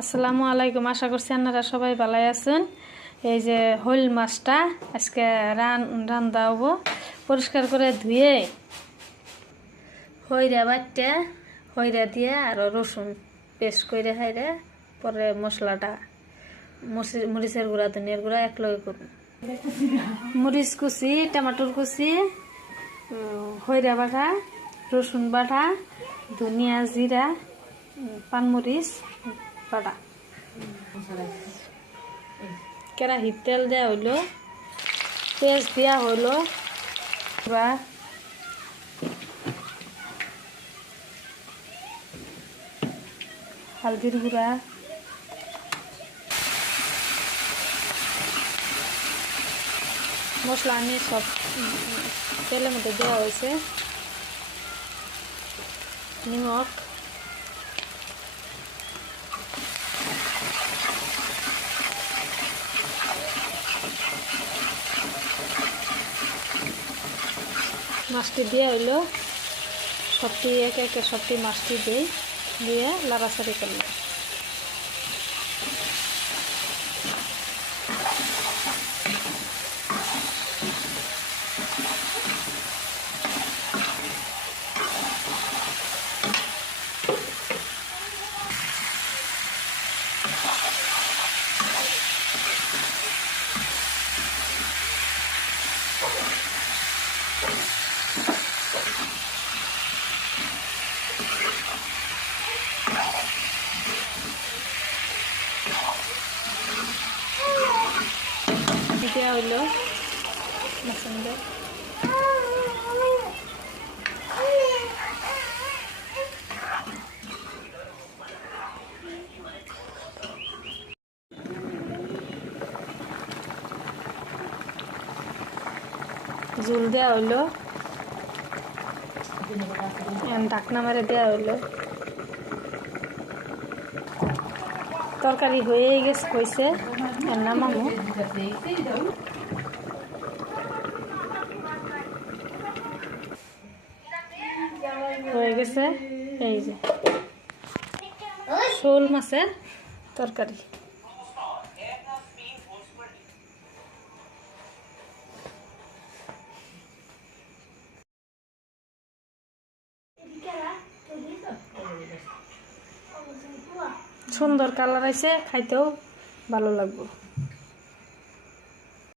আসসালামু আলাইকুম। আশা করছি আপনারা সবাই ভালো আছেন। এই যে হইল মাছটা আজকে রান্না হবো। পরিষ্কার করে ধুয়ে হইরা বাটতে হইরা দিয়ে আরো রসুন পেস্ট করে হাইরে পরে মশলাটা মরিচের গুঁড়া ধনিয়ার গুঁড়া একলগে করব। মরিচ কুচি, টমাটোর কুচি, হইরা বাটা, রসুন বাটা, ধনিয়া, জিরা, পানমরিচ বাটা। কেরাহিত তেল দেওয়া হইলো, পেঁয়াজ দেওয়া হইলো, হলদির গুঁড়া, মশলা আনি সব তেলের মধ্যে দেওয়া হয়েছে। নিমক, মাছটি দেওয়া হইলো, সবটি একে একে সবটি মাছটি দিয়ে লাড়াচাড়ি করলো। দেওয়া হইলো মাছের ঝোল দেওয়া হইলো, ঢাকনা মারে দেওয়া হইলো। তরকারি হয়ে গেছে, হয়েছে নামামো। হয়ে গেছে এই যে শোল মাছের তরকারি। সুন্দর কালার আছে, খাইতেও ভালো লাগবে।